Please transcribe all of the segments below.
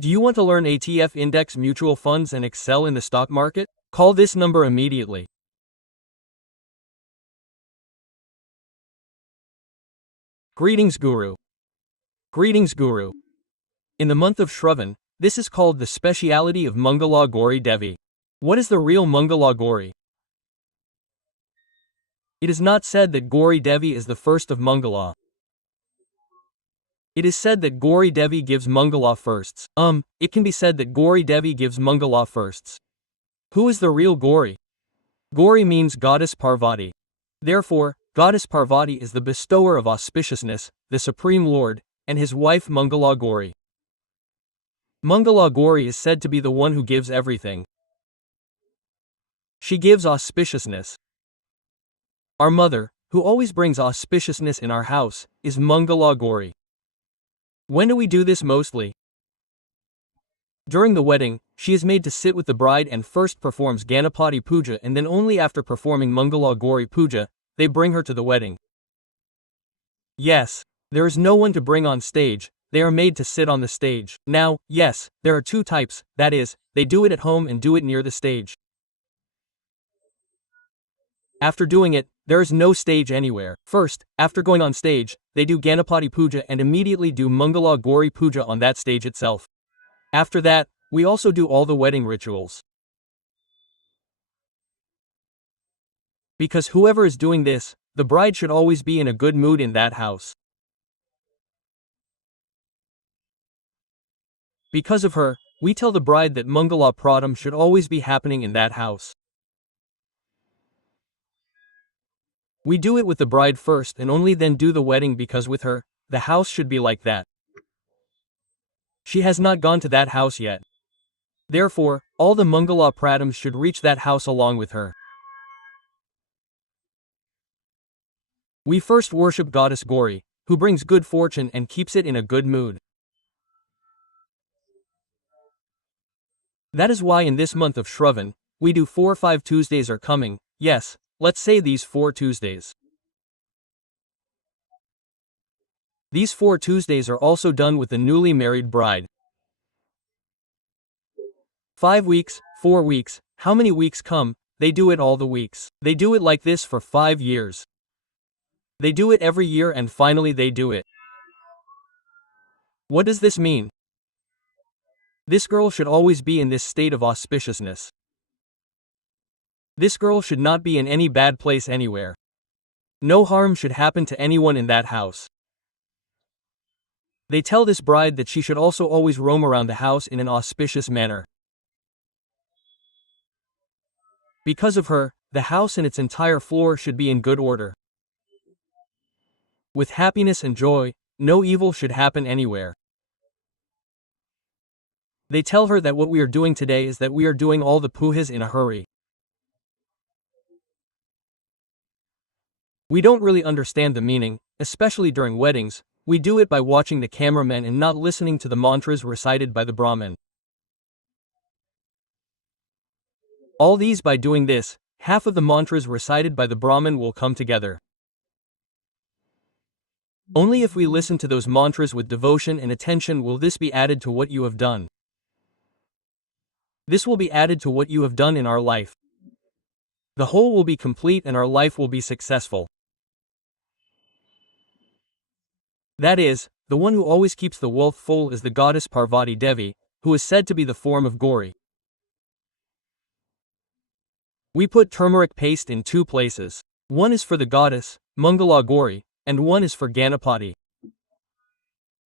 Do you want to learn ETF index mutual funds and excel in the stock market? Call this number immediately. Greetings, Guru. Greetings, Guru. In the month of Shravan, this is called the speciality of Mangala Gowri Devi. What is the real Mangala Gowri? It is not said that Gowri Devi is the first of Mangala. It is said that Gowri Devi gives Mangala firsts. It can be said that Gowri Devi gives Mangala firsts. Who is the real Gowri? Gowri means goddess Parvati. Therefore, goddess Parvati is the bestower of auspiciousness, the Supreme Lord, and his wife Mangala Gowri. Mangala Gowri is said to be the one who gives everything. She gives auspiciousness. Our mother, who always brings auspiciousness in our house, is Mangala Gowri. When do we do this mostly? During the wedding, she is made to sit with the bride and first performs Ganapati Pooja, and then only after performing Mangala Gowri Pooja, they bring her to the wedding. Yes, there is no one to bring on stage, they are made to sit on the stage. Now, yes, there are two types, that is, they do it at home and do it near the stage. After doing it, there is no stage anywhere. First, after going on stage, they do Ganapati Puja and immediately do Mangala Gowri Puja on that stage itself. After that, we also do all the wedding rituals. Because whoever is doing this, the bride should always be in a good mood in that house. Because of her, we tell the bride that Mangala Pratham should always be happening in that house. We do it with the bride first and only then do the wedding, because with her, the house should be like that. She has not gone to that house yet. Therefore, all the Mangala Prathams should reach that house along with her. We first worship Goddess Gowri, who brings good fortune and keeps it in a good mood. That is why in this month of Shravan, we do 4-5 Tuesdays are coming, yes, let's say these 4 Tuesdays. These 4 Tuesdays are also done with the newly married bride. 5 weeks, 4 weeks, how many weeks come, they do it all the weeks. They do it like this for 5 years. They do it every year and finally they do it. What does this mean? This girl should always be in this state of auspiciousness. This girl should not be in any bad place anywhere. No harm should happen to anyone in that house. They tell this bride that she should also always roam around the house in an auspicious manner. Because of her, the house and its entire floor should be in good order. With happiness and joy, no evil should happen anywhere. They tell her that what we are doing today is that we are doing all the pujas in a hurry. We don't really understand the meaning, especially during weddings. We do it by watching the cameraman and not listening to the mantras recited by the Brahmin. All these, by doing this, half of the mantras recited by the Brahmin will come together. Only if we listen to those mantras with devotion and attention will this be added to what you have done. This will be added to what you have done in our life. The whole will be complete and our life will be successful. That is, the one who always keeps the wealth full is the goddess Parvati Devi, who is said to be the form of Gowri. We put turmeric paste in 2 places. One is for the goddess, Mangala Gowri, and one is for Ganapati.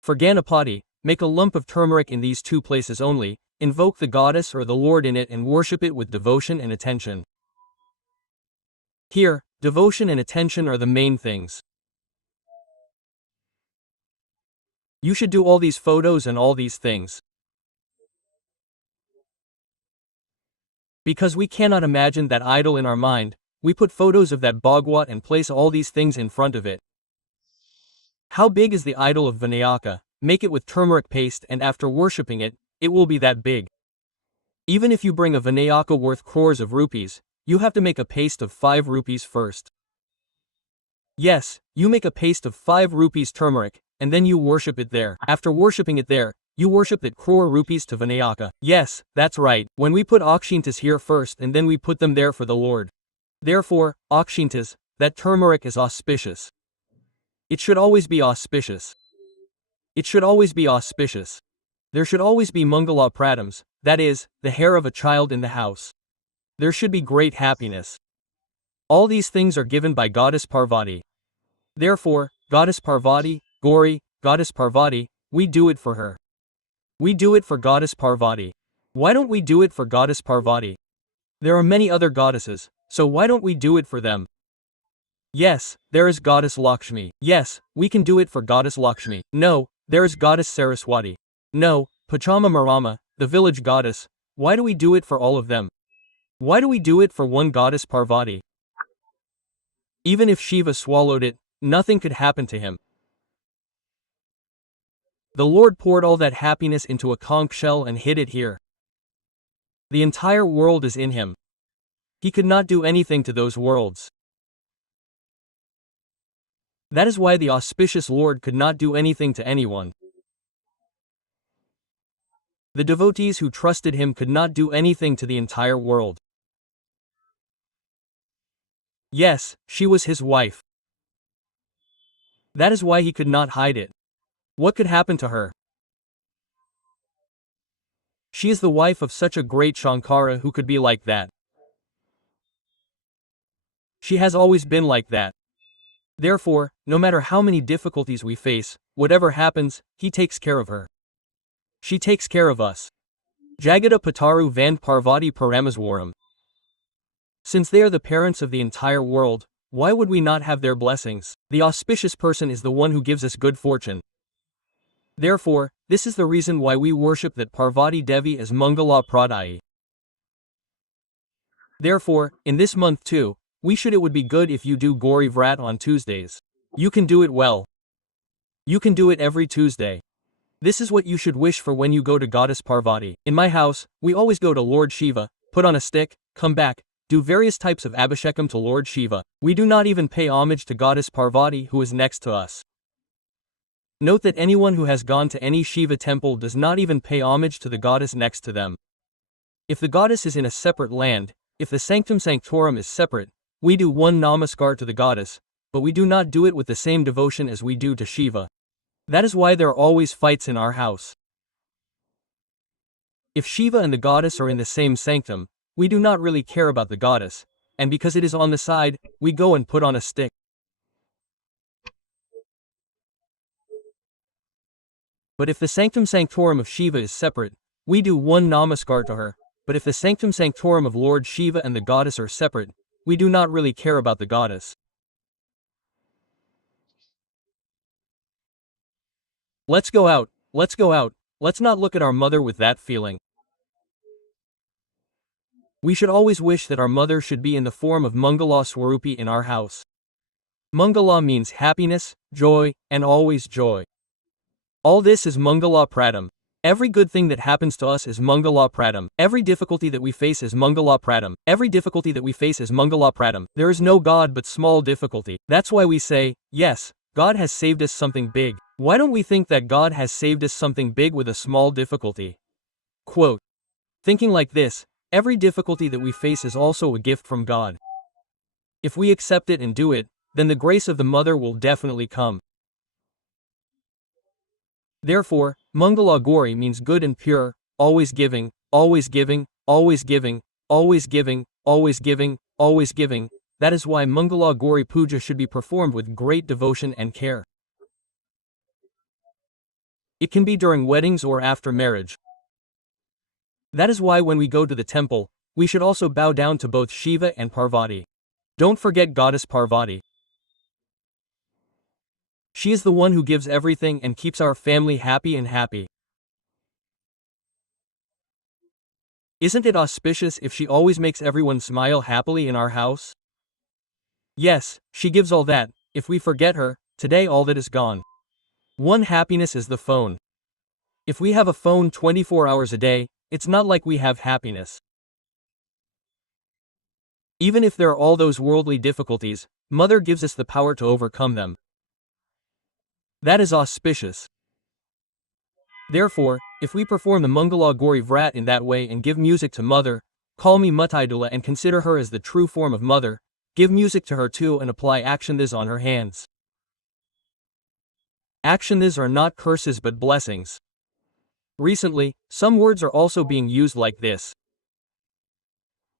For Ganapati, make a lump of turmeric in these 2 places only, invoke the goddess or the Lord in it and worship it with devotion and attention. Here, devotion and attention are the main things. You should do all these photos and all these things. Because we cannot imagine that idol in our mind, we put photos of that Bhagwat and place all these things in front of it. How big is the idol of Vinayaka? Make it with turmeric paste and after worshipping it, it will be that big. Even if you bring a Vinayaka worth crores of rupees, you have to make a paste of 5 rupees first. Yes, you make a paste of 5 rupees turmeric, and then you worship it there. After worshipping it there, You worship that crore rupees to Vinayaka. Yes, that's right. When we put akshintas here first and then we put them there for the Lord. Therefore, akshintas, that turmeric is auspicious. It should always be auspicious. It should always be auspicious. There should always be Mangala pradams, that is, the hair of a child in the house. There should be great happiness. All these things are given by Goddess Parvati. Therefore, Goddess Parvati, Gowri, Goddess Parvati, we do it for her. We do it for Goddess Parvati. Why don't we do it for Goddess Parvati? There are many other goddesses, so why don't we do it for them? Yes, there is Goddess Lakshmi. Yes, we can do it for Goddess Lakshmi. No, there is Goddess Saraswati. No, Pachama Marama, the village goddess. Why do we do it for all of them? Why do we do it for one Goddess Parvati? Even if Shiva swallowed it, nothing could happen to him. The Lord poured all that happiness into a conch shell and hid it here. The entire world is in him. He could not do anything to those worlds. That is why the auspicious Lord could not do anything to anyone. The devotees who trusted him could not do anything to the entire world. Yes, she was his wife. That is why he could not hide it. What could happen to her? She is the wife of such a great Shankara who could be like that. She has always been like that. Therefore, no matter how many difficulties we face, whatever happens, he takes care of her. She takes care of us. Jagata Pataru Vand Parvati Paramaswaram. Since they are the parents of the entire world, why would we not have their blessings? The auspicious person is the one who gives us good fortune. Therefore, this is the reason why we worship that Parvati Devi as Mangala Pradai. Therefore, in this month too, it would be good if you do Gowri Vrat on Tuesdays. You can do it well. You can do it every Tuesday. This is what you should wish for when you go to Goddess Parvati. In my house, we always go to Lord Shiva, put on a stick, come back, do various types of abhishekam to Lord Shiva. We do not even pay homage to Goddess Parvati who is next to us. Note that anyone who has gone to any Shiva temple does not even pay homage to the goddess next to them. If the goddess is in a separate land, if the sanctum sanctorum is separate, we do one namaskar to the goddess, but we do not do it with the same devotion as we do to Shiva. That is why there are always fights in our house. If Shiva and the goddess are in the same sanctum, we do not really care about the goddess, and because it is on the side, we go and put on a stick. But if the sanctum sanctorum of Shiva is separate, we do one namaskar to her, but if the sanctum sanctorum of Lord Shiva and the goddess are separate, we do not really care about the goddess. Let's go out, let's go out, let's not look at our mother with that feeling. We should always wish that our mother should be in the form of Mangala Swarupi in our house. Mangala means happiness, joy, and always joy. All this is Mangala Pradam. Every good thing that happens to us is Mangala Pradam. Every difficulty that we face is Mangala Pradam. Every difficulty that we face is Mangala Pradam. There is no God but small difficulty. That's why we say, yes, God has saved us something big. Why don't we think that God has saved us something big with a small difficulty? Quote. Thinking like this, every difficulty that we face is also a gift from God. If we accept it and do it, then the grace of the Mother will definitely come. Therefore, Mangala Gowri means good and pure, always giving, always giving, always giving, always giving, always giving, always giving. That is why Mangala Gowri Pooja should be performed with great devotion and care. It can be during weddings or after marriage. That is why when we go to the temple, we should also bow down to both Shiva and Parvati. Don't forget Goddess Parvati. She is the one who gives everything and keeps our family happy and happy. Isn't it auspicious if she always makes everyone smile happily in our house? Yes, she gives all that. If we forget her, today all that is gone. One happiness is the phone. If we have a phone 24 hours a day, it's not like we have happiness. Even if there are all those worldly difficulties, Mother gives us the power to overcome them. That is auspicious. Therefore, If we perform the Mangala Gowri Vrat in that way and give music to mother, call me Mutaidula and consider her as the true form of mother, give music to her too and apply actionthis on her hands. Actionthis are not curses but blessings. Recently, some words are also being used like this.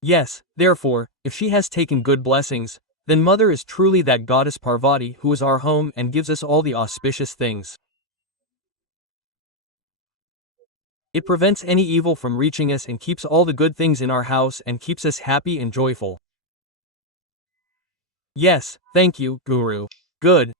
Yes, therefore, if she has taken good blessings, then mother is truly that goddess Parvati who is our home and gives us all the auspicious things. It prevents any evil from reaching us and keeps all the good things in our house and keeps us happy and joyful. Yes, thank you, Guru. Good.